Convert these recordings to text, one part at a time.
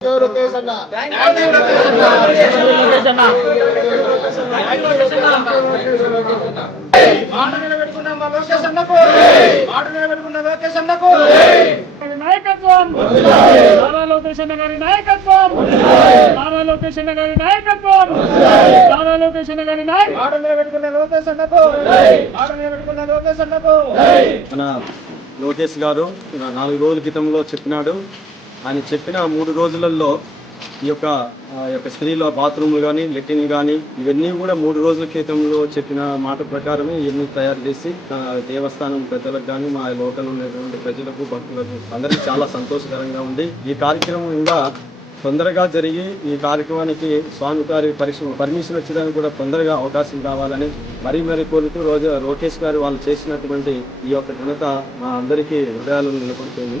You మాట నిలబెట్టుకున్న లోకేష్ అన్నకు మాట నిలబెట్టుకున్న లోకేష్ అన్నకు నాయకత్వం నారా లోకేష్ అన్న గారి నాయకత్వం నారా లోకేష్ అన్న గారి నాయకత్వం నారా లోకేష్ అన్న గారి నాయకత్వం మాట నిలబెట్టుకున్న లోకేష్ అన్నకు మాట నిలబెట్టుకున్న లోకేష్ అన్నకు మన లోకేష్ గారు నాలుగు రోజుల క్రితంలో చెప్పినాడు. ఆయన చెప్పిన మూడు రోజులలో ఈ యొక్క ఆ యొక్క స్త్రీల బాత్రూమ్లు కానీ లెట్రిన్ కానీ ఇవన్నీ కూడా మూడు రోజుల క్రితంలో చెప్పిన మాట ప్రకారమే ఇవన్నీ తయారు చేసి దేవస్థానం పెద్దలకు కానీ మా లోకల్ ఉన్నటువంటి ప్రజలకు భక్తులకు అందరికీ చాలా సంతోషకరంగా ఉంది. ఈ కార్యక్రమం ఇంకా తొందరగా జరిగి ఈ కార్యక్రమానికి స్వామి గారి పరిశ్రమ పర్మిషన్ వచ్చేదానికి కూడా తొందరగా అవకాశం కావాలని మరీ మరీ కోరుతూ రోజు లోకేష్ గారు వాళ్ళు చేసినటువంటి ఈ యొక్క ఘనత మా అందరికీ హృదయాలను నిలబడుతుంది.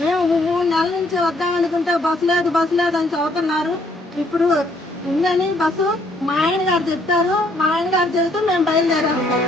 మేము మూడు నెలల నుంచి వద్దాం అనుకుంటే బస్సు లేదు బస్సు లేదు అని చదువుతున్నారు. ఇప్పుడు ఉందని బస్సు మా ఆయన గారు చెప్తారు మా ఆయన గారు చెబుతూ మేము బయలుదేరాము